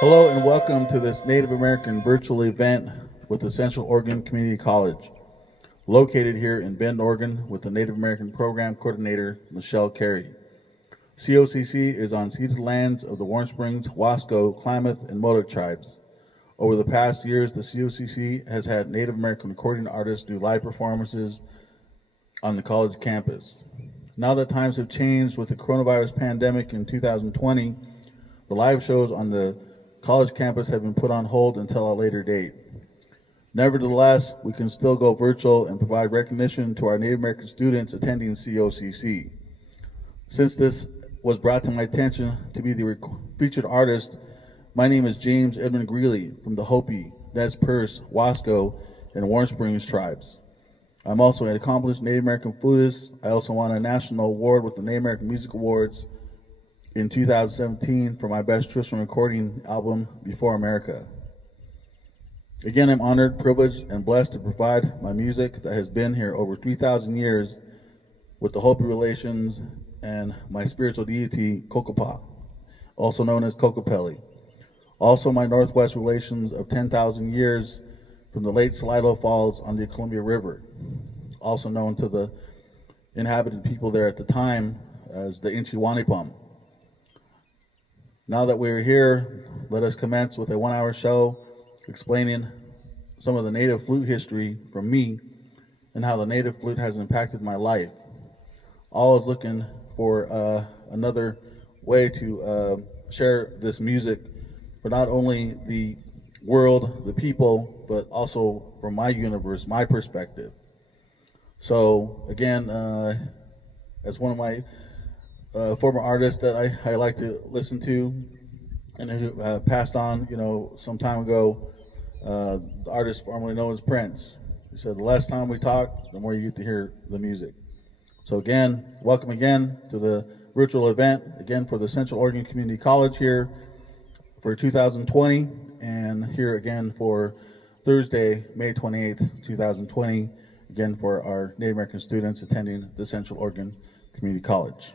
Hello and welcome to this Native American virtual event with the Central Oregon Community College, located here in Bend, Oregon, with the Native American Program Coordinator, Michelle Carey. COCC is on ceded lands of the Warm Springs, Wasco, Klamath, and Modoc tribes. Over the past years, the COCC has had Native American recording artists do live performances on the college campus. Now that times have changed with the coronavirus pandemic in 2020, the live shows on the college campus have been put on hold until a later date. Nevertheless, we can still go virtual and provide recognition to our Native American students attending COCC. Since this was brought to my attention to be the featured artist, my name is James Edmund Greeley from the Hopi, Nez Perce, Wasco, and Warm Springs tribes. I'm also an accomplished Native American flutist. I also won a national award with the Native American Music Awards in 2017 for my best traditional recording album, Before America. Again, I'm honored, privileged, and blessed to provide my music that has been here over 3,000 years with the Hopi relations and my spiritual deity, Kokopah, also known as Kokopelli. Also, my Northwest relations of 10,000 years from the late Salado Falls on the Columbia River, also known to the inhabited people there at the time as the Inchiwanipum. Now that we're here, let us commence with a 1 hour show explaining some of the native flute history from me and how the native flute has impacted my life. Always looking for another way to share this music for not only the world, the people, but also from my universe, my perspective. So again, as one of my former artists that I like to listen to, and who passed on, some time ago, the artist formerly known as Prince. He said, the less time we talk, the more you get to hear the music. So again, welcome again to the virtual event, again for the Central Oregon Community College here for 2020, and here again for Thursday, May 28th, 2020, again for our Native American students attending the Central Oregon Community College.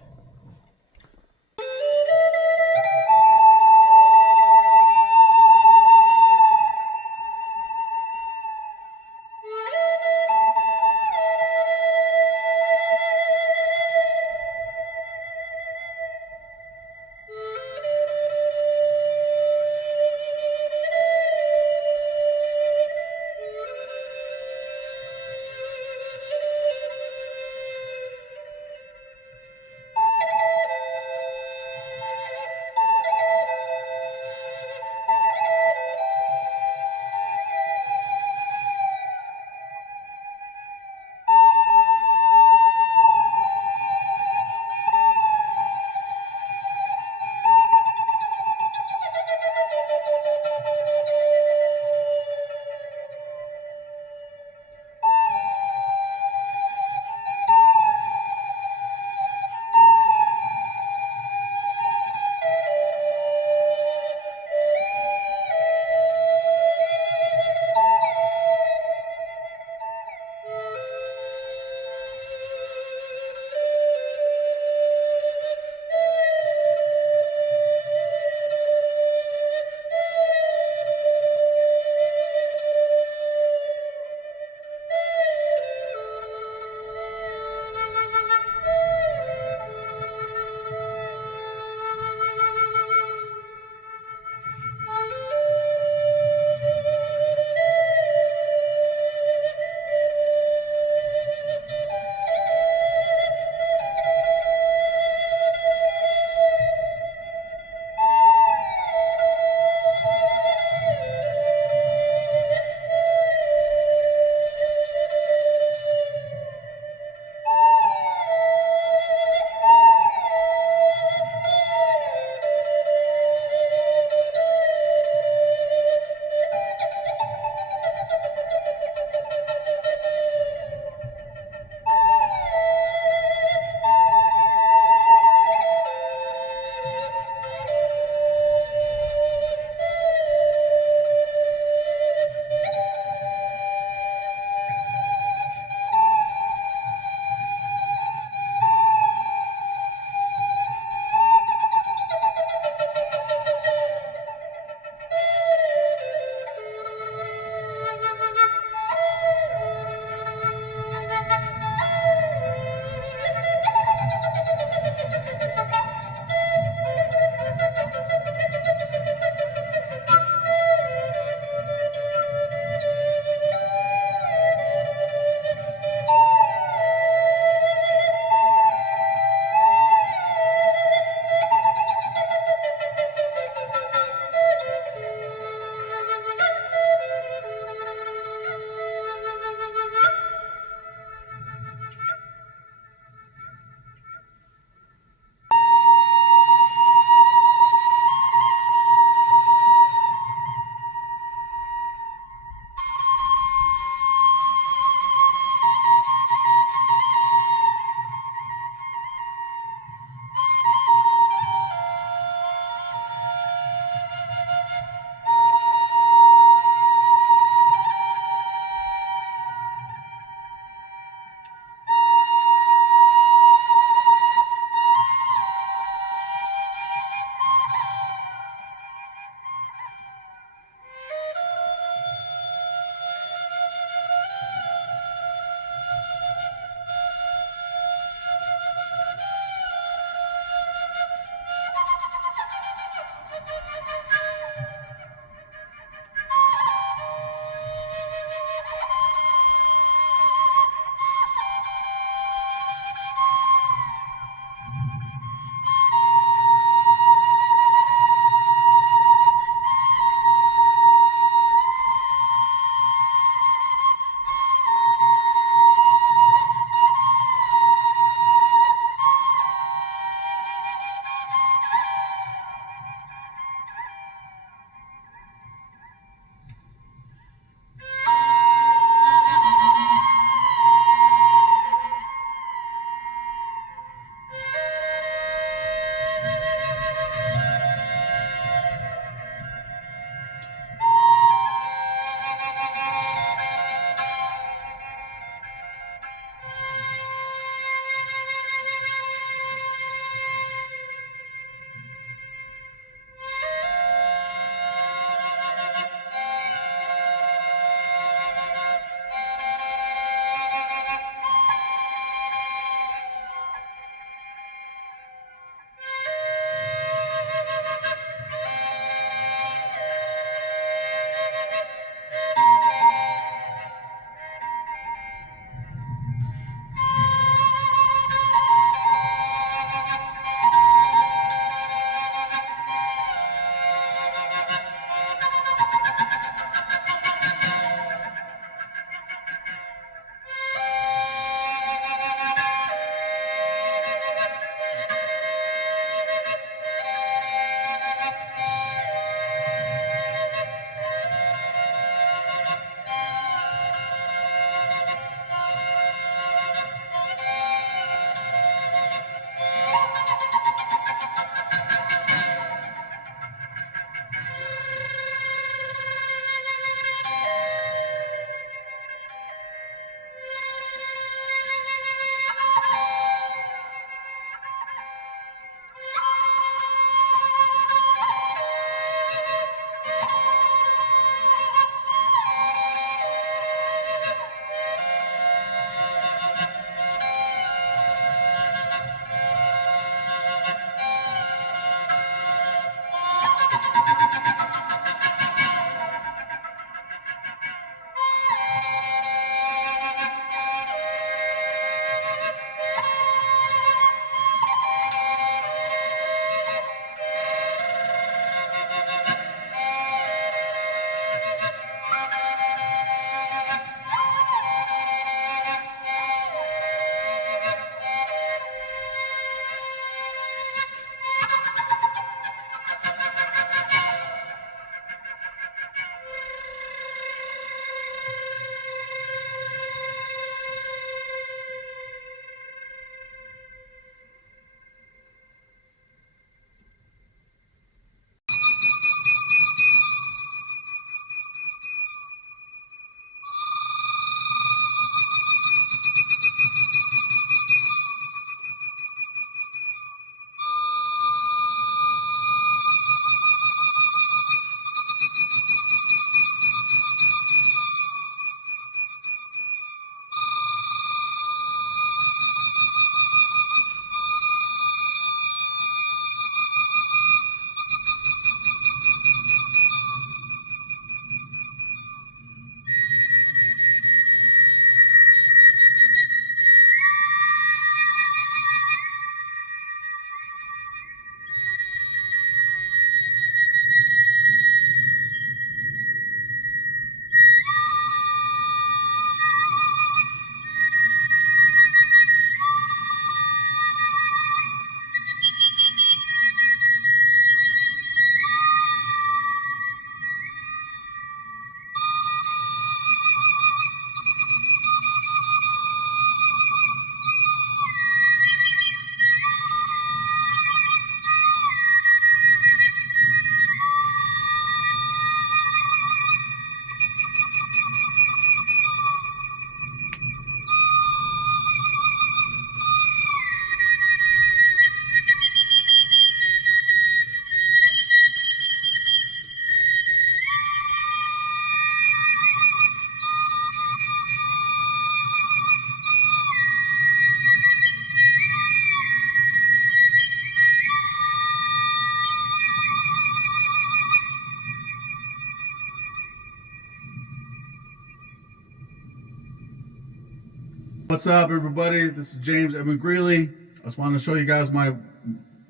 What's up, everybody? This is James Edmund Greeley. I just wanted to show you guys my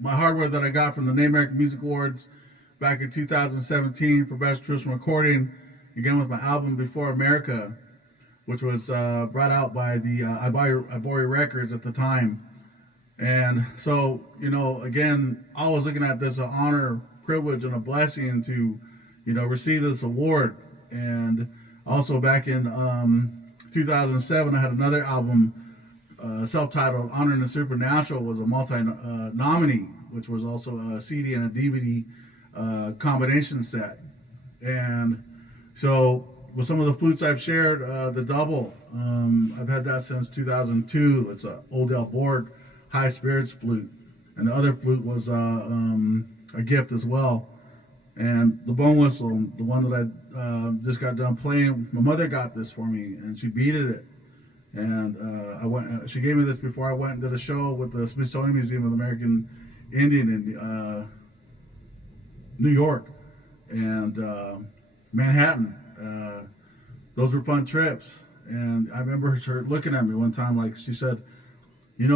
hardware that I got from the Native American Music Awards back in 2017 for Best Traditional Recording, again with my album Before America, which was brought out by the Ibori Records at the time. And so, again, I was looking at this an honor, privilege, and a blessing to, receive this award. And also back in 2007, I had another album, self-titled Honoring the Supernatural, was a multi-nominee, which was also a CD and a DVD combination set. And so with some of the flutes I've shared, the double, I've had that since 2002. It's a Odell Borg high spirits flute. And the other flute was a gift as well. And the bone whistle, the one that I just got done playing, my mother got this for me, and she beaded it. And she gave me this before I went and did a show with the Smithsonian Museum of the American Indian in New York and Manhattan. Those were fun trips. And I remember her looking at me one time, like she said, if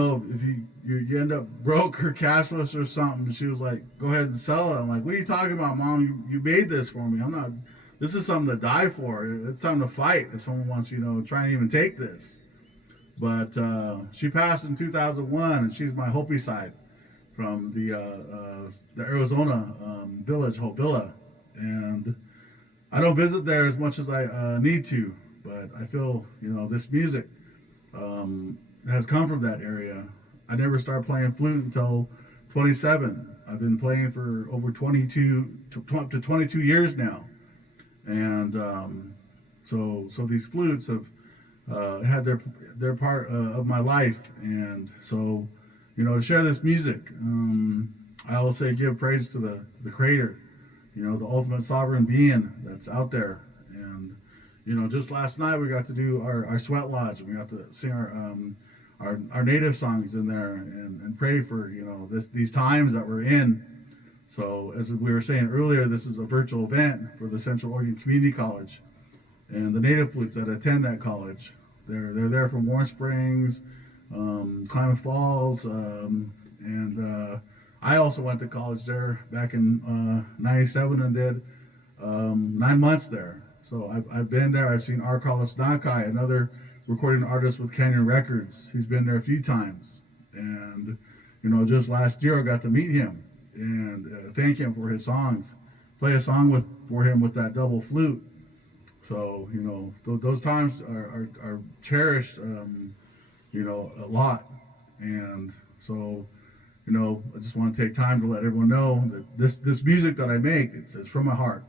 you end up broke or cashless or something, she was like, go ahead and sell it. I'm like, what are you talking about, Mom? You made this for me. This is something to die for. It's time to fight if someone wants, try and even take this. But she passed in 2001, and she's my Hopi side from the Arizona village, Hobilla. And I don't visit there as much as I need to, but I feel, this music has come from that area. I never started playing flute until 27. I've been playing for over 22 to 22 years now. And so these flutes have had their part of my life. And so, to share this music, I always say give praise to the Creator, the ultimate sovereign being that's out there. And, just last night we got to do our sweat lodge, and we got to sing our native songs in there and pray for, these times that we're in. So as we were saying earlier, this is a virtual event for the Central Oregon Community College, and the native flutes that attend that college, they're there from Warm Springs, Klamath Falls, and I also went to college there back in 97 and did 9 months there. So I've been there. I've seen R. Carlos Nakai, another recording artist with Canyon Records. He's been there a few times. And, just last year I got to meet him and thank him for his songs. Play a song for him with that double flute. So, those times are cherished, a lot. And so, I just want to take time to let everyone know that this music that I make, it's from my heart.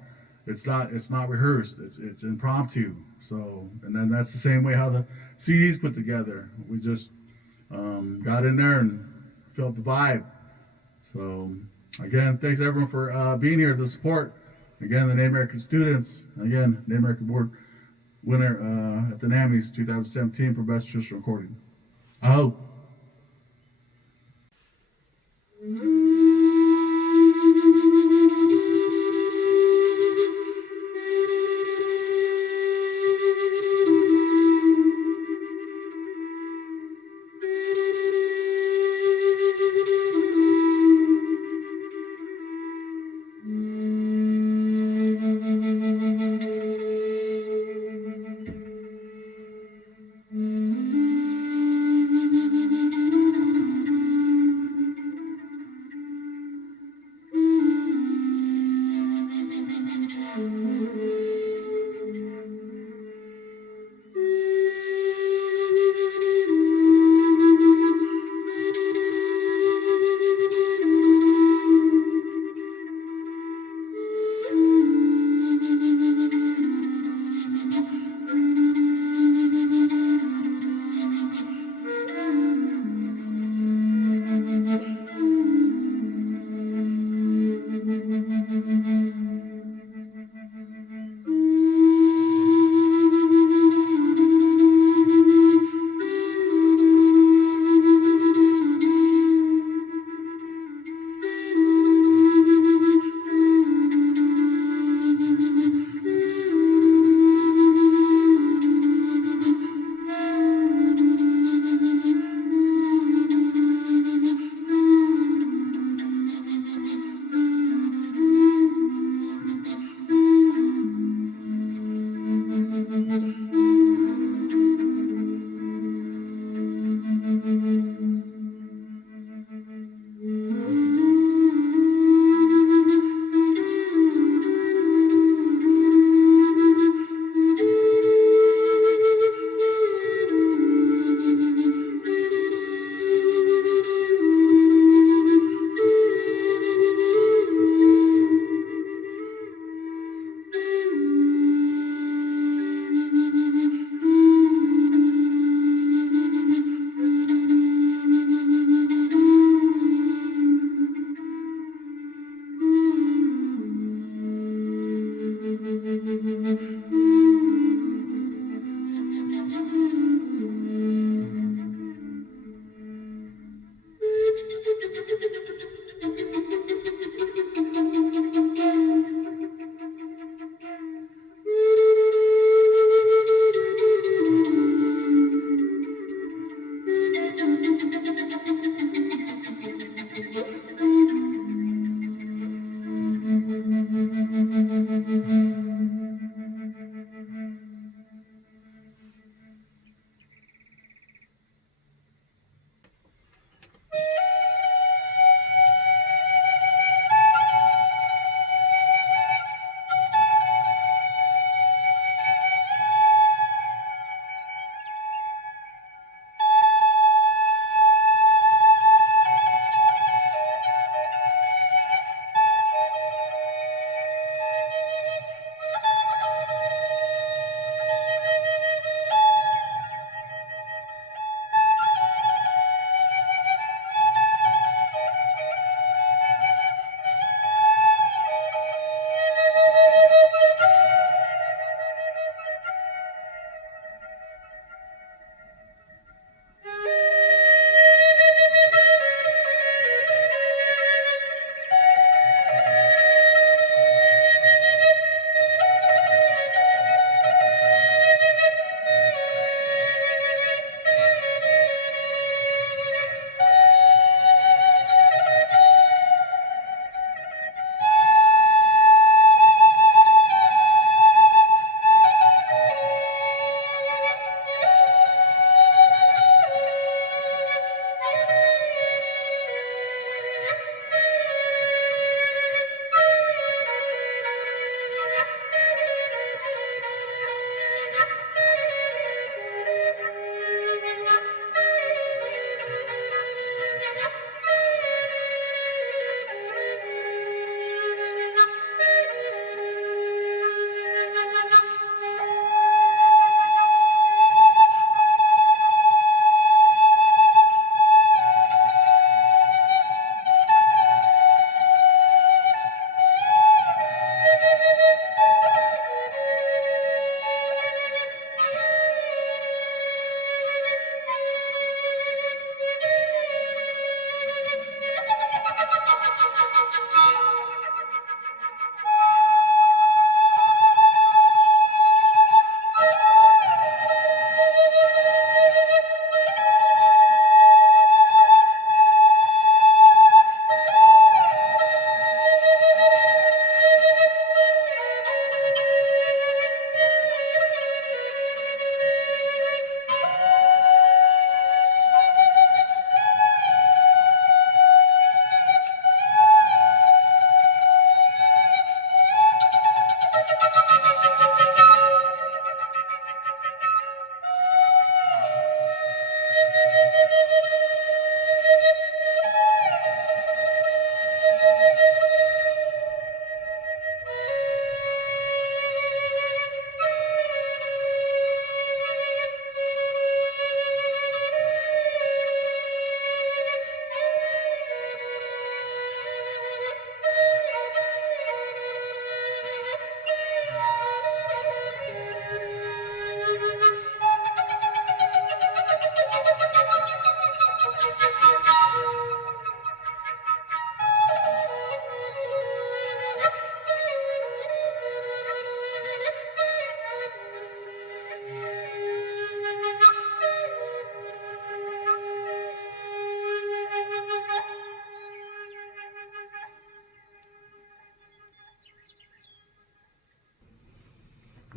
It's not rehearsed. It's impromptu. So, and then that's the same way how the CD's put together. We just got in there and felt the vibe. So, again, thanks everyone for being here to support. Again, the Native American students. Again, Native American Board winner at the NAMIs 2017 for Best Traditional Recording. I hope.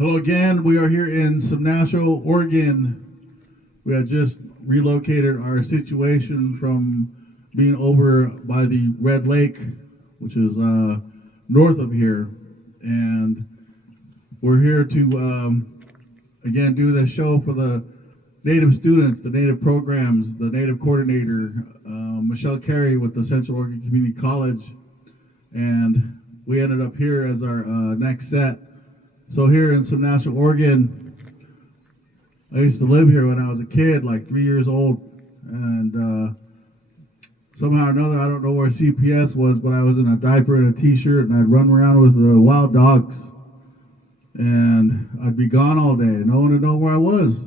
Hello again. We are here in Nashville, Oregon. We had just relocated our situation from being over by the Red Lake, which is north of here, and we're here to again do this show for the Native students, the Native programs, the Native coordinator, Michelle Carey with the Central Oregon Community College, and we ended up here as our next set. So here in Nashville, Oregon, I used to live here when I was a kid, like 3 years old, and somehow or another, I don't know where CPS was, but I was in a diaper and a t-shirt, and I'd run around with the wild dogs, and I'd be gone all day. No one would know where I was.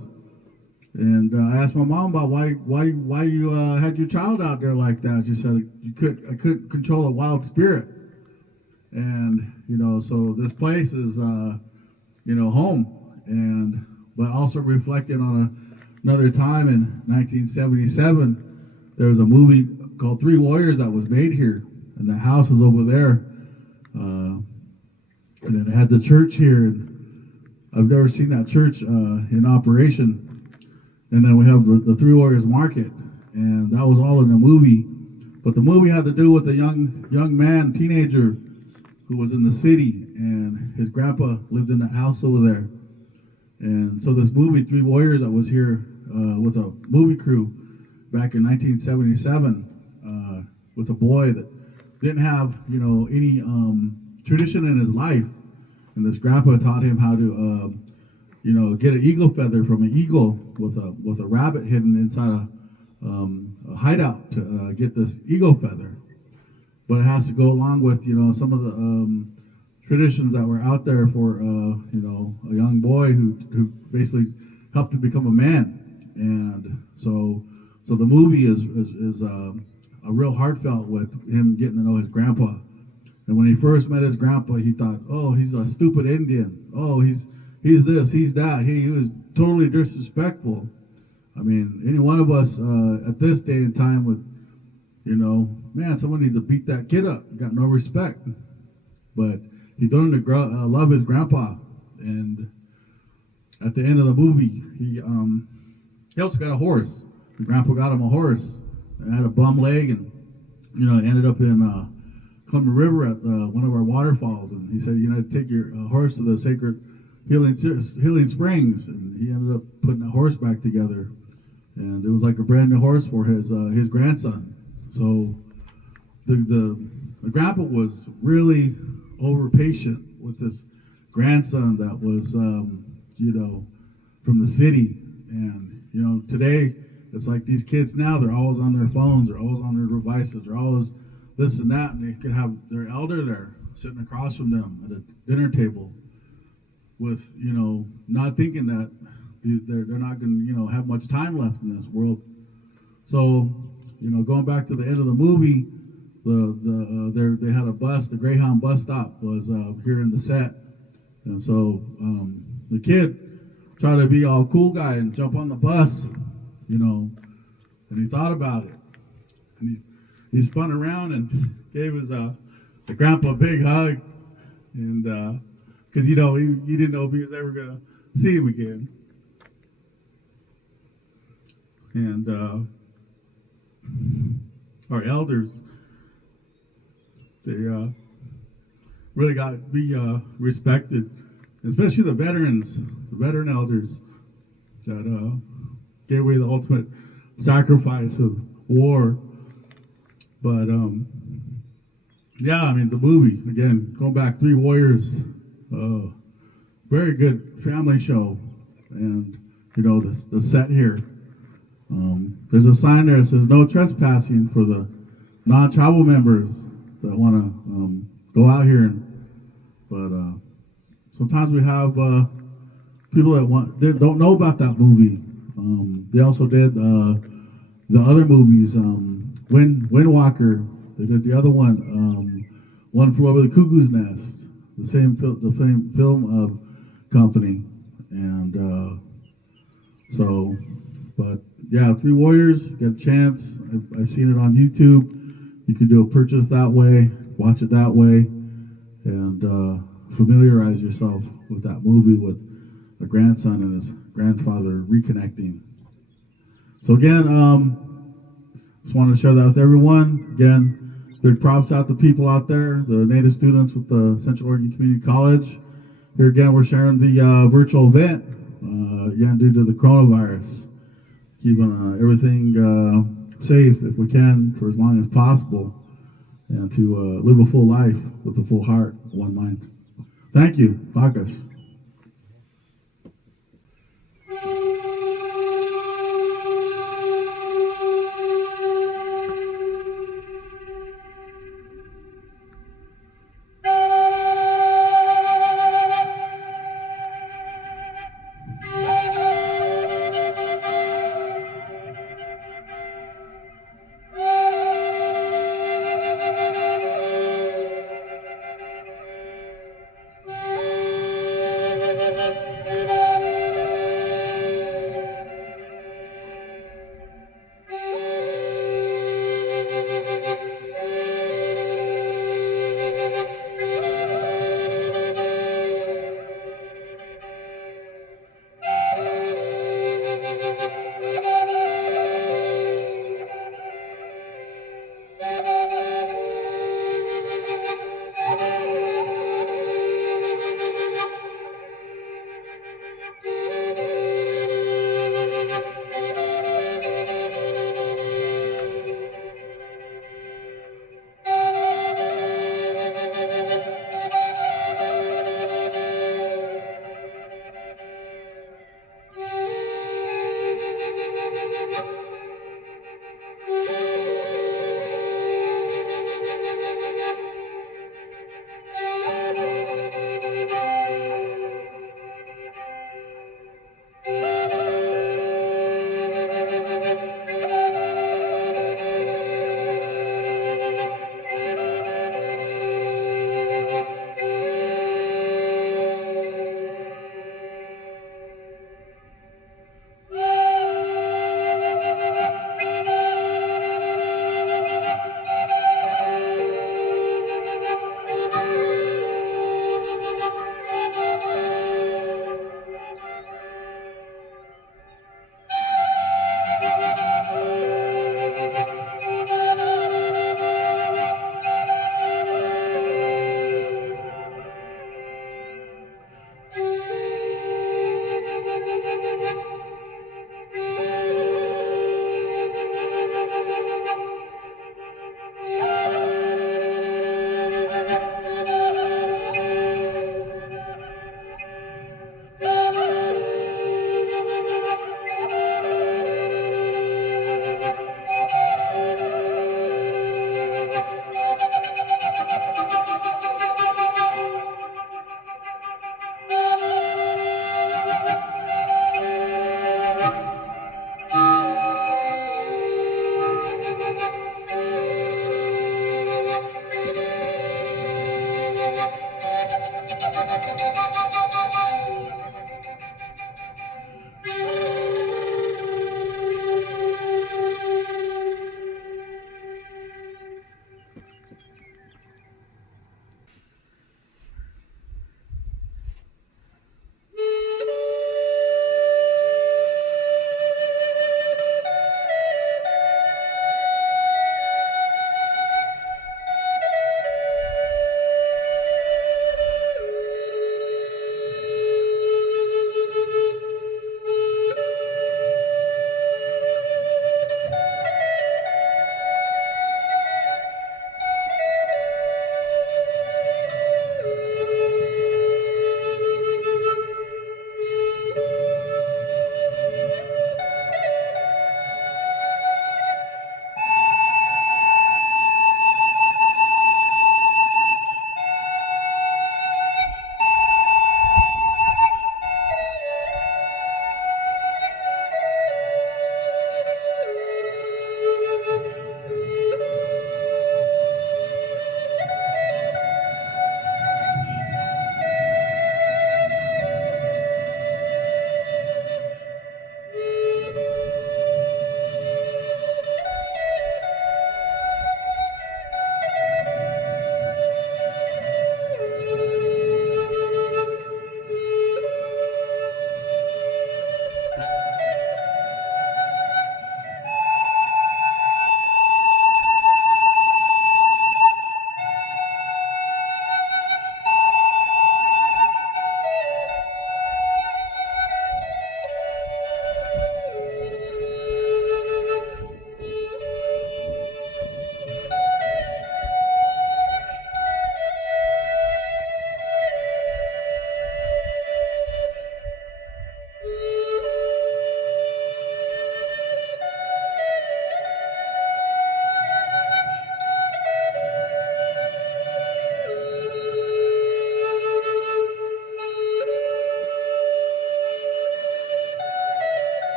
And I asked my mom about why you had your child out there like that. She said I couldn't control a wild spirit, and so this place is home, and but also reflecting on another time in 1977, there was a movie called Three Warriors that was made here, and the house was over there, and it had the church here, and I've never seen that church in operation. And then we have the Three Warriors Market, and that was all in the movie. But the movie had to do with a young man, teenager, who was in the city, and his grandpa lived in that house over there. And so this movie, Three Warriors, that was here with a movie crew back in 1977, with a boy that didn't have any tradition in his life, and this grandpa taught him how to get an eagle feather from an eagle with a rabbit hidden inside a hideout to get this eagle feather. But it has to go along with some of the traditions that were out there for a young boy who basically helped to become a man. And so the movie is a real heartfelt with him getting to know his grandpa. And when he first met his grandpa, he thought, oh, he's a stupid Indian. Oh, he's this, he's that. He was totally disrespectful. I mean, any one of us at this day and time would, man, someone needs to beat that kid up. Got no respect. But he learned to love his grandpa. And at the end of the movie, he also got a horse. The grandpa got him a horse and had a bum leg, and ended up in Columbia River at one of our waterfalls. And he said, take your horse to the sacred Healing Springs, and he ended up putting that horse back together, and it was like a brand new horse for his grandson. So the grandpa was really over patient with this grandson that was from the city. And today it's like these kids now, they're always on their phones, they're always on their devices, they're always this and that, and they could have their elder there sitting across from them at a dinner table with not thinking that they're not going to have much time left in this world. So going back to the end of the movie, they had a bus. The Greyhound bus stop was here in the set, and so the kid tried to be all cool guy and jump on the bus, and he thought about it, and he spun around and gave his the grandpa a big hug, and because he didn't know if he was ever gonna see him again. And our elders, they really got to be respected, especially the veteran elders that gave away the ultimate sacrifice of war. But the movie, again, going back, Three Warriors, very good family show. And the set here, there's a sign there that says no trespassing for the non-tribal members that want to go out here. But sometimes we have people that don't know about that movie. They also did the other movies, Windwalker. They did the other one, One Flew Over the Cuckoo's Nest. The same film company. And but yeah, Three Warriors, get a chance. I've seen it on YouTube. You can do a purchase that way, watch it that way, and familiarize yourself with that movie with a grandson and his grandfather reconnecting. So again, just wanted to share that with everyone. Again, big props out to people out there, the Native students with the Central Oregon Community College. Here again, we're sharing the virtual event, again, due to the coronavirus. Keeping everything safe if we can for as long as possible, and to live a full life with a full heart, one mind. Thank you. Focus.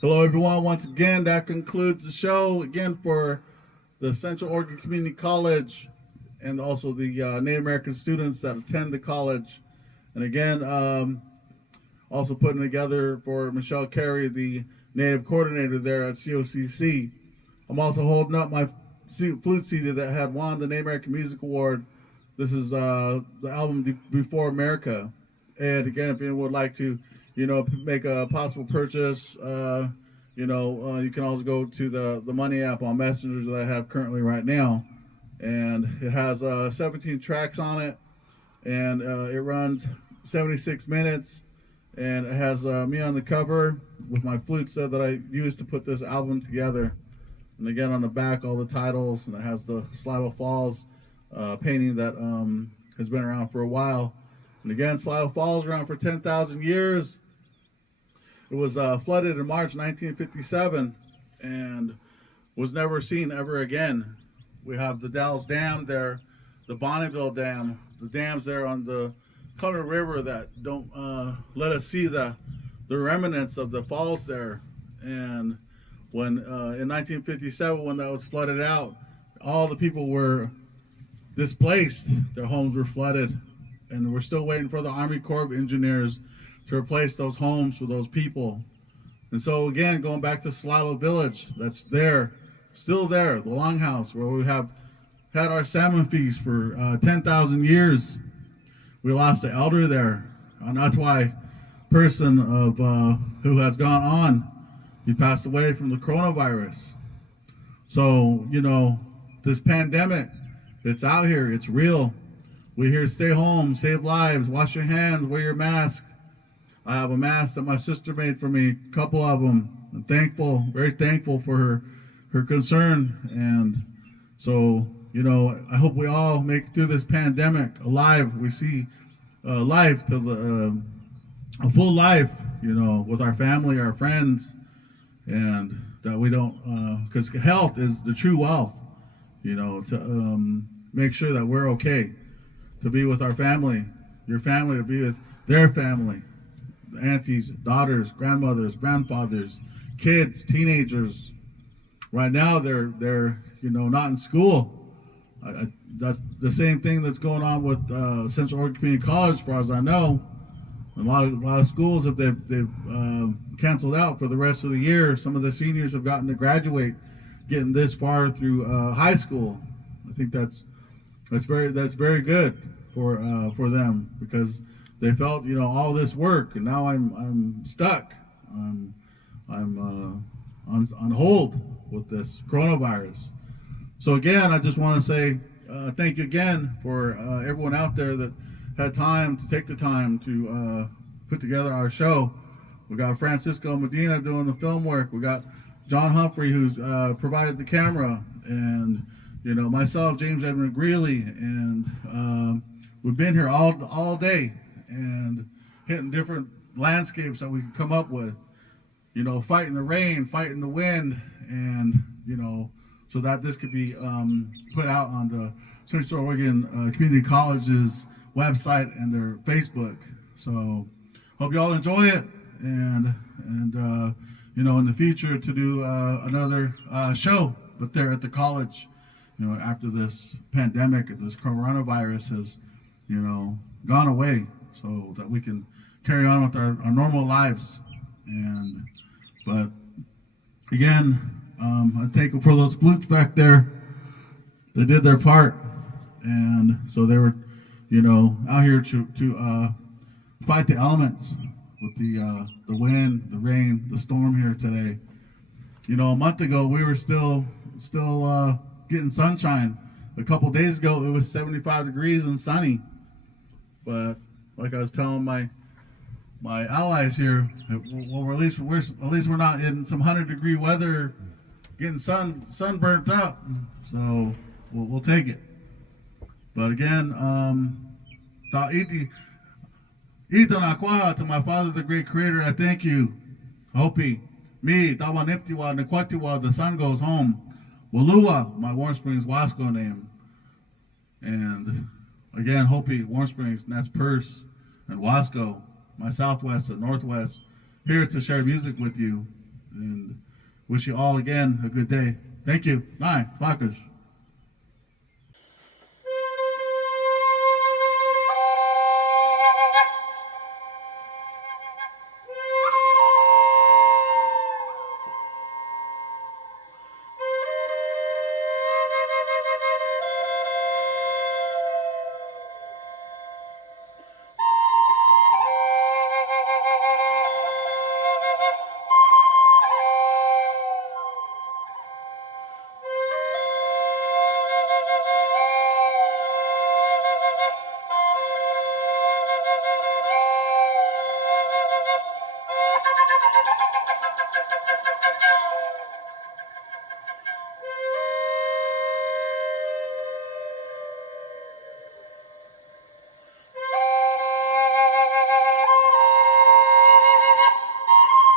Hello, everyone. Once again, that concludes the show again for the Central Oregon Community College and also the Native American students that attend the college. And again, also putting together for Michelle Carey, the Native coordinator there at COCC. I'm also holding up my flute CD that had won the Native American Music Award. This is the album Before America. And again, if anyone would like to, make a possible purchase, you can also go to the Money app on Messenger that I have currently right now. And it has 17 tracks on it, and it runs 76 minutes. And it has me on the cover with my flute set that I used to put this album together. And again, on the back, all the titles, and it has the Slido Falls painting that has been around for a while. And again, Slido Falls around for 10,000 years. It was flooded in March 1957 and was never seen ever again. We have the Dalles Dam there, the Bonneville Dam, the dams there on the Cumberland River that don't let us see the remnants of the falls there. And when in 1957, when that was flooded out, all the people were displaced. Their homes were flooded, and we're still waiting for the Army Corps of Engineers to replace those homes for those people. And so again, going back to Slido Village, that's there, still there, the Longhouse, where we have had our salmon feast for 10,000 years. We lost the elder there, an Otway person of who has gone on. He passed away from the coronavirus. So, this pandemic, it's out here, it's real. We're here to stay home, save lives, wash your hands, wear your mask. I have a mask that my sister made for me, a couple of them. I'm thankful, very thankful for her concern. And so, I hope we all make it through this pandemic alive. We see life to a full life, with our family, our friends, and that we don't, because health is the true wealth, to make sure that we're okay, to be with our family, your family, to be with their family. Aunties, daughters, grandmothers, grandfathers, kids, teenagers. Right now, they're not in school. That's the same thing that's going on with Central Oregon Community College, as far as I know. A lot of schools have they've canceled out for the rest of the year. Some of the seniors have gotten to graduate, getting this far through high school. I think that's very good for them, because they felt all this work, and now I'm stuck. I'm on hold with this coronavirus. So again, I just want to say thank you again for everyone out there that had time to take the time to put together our show. We got Francisco Medina doing the film work. We got John Humphrey, who's provided the camera, and myself, James Edmund Greeley, and we've been here all day and hitting different landscapes that we can come up with, fighting the rain, fighting the wind, and so that this could be put out on the Central Oregon Community College's website and their Facebook. So hope you all enjoy it, and in the future to do another show, but there at the college, after this pandemic, this coronavirus has gone away, so that we can carry on with our normal lives. But again, I thank them for those flutes back there. They did their part, and so they were, out here to fight the elements with the wind, the rain, the storm here today. A month ago we were still getting sunshine. A couple days ago it was 75 degrees and sunny. But like I was telling my allies here, well, at least we're not in some 100-degree weather, getting sunburnt up. So we'll take it. But again, to my Father, the great Creator, I thank you. Hopi, me, Tawaniptiwa, Nekwatiwa, the sun goes home. Walua, my Warm Springs Wasco name. And again, Hopi, Warm Springs, Nats Perce, and Wasco, my Southwest and Northwest, here to share music with you. and wish you all again a good day. Thank you. Bye. Flakers.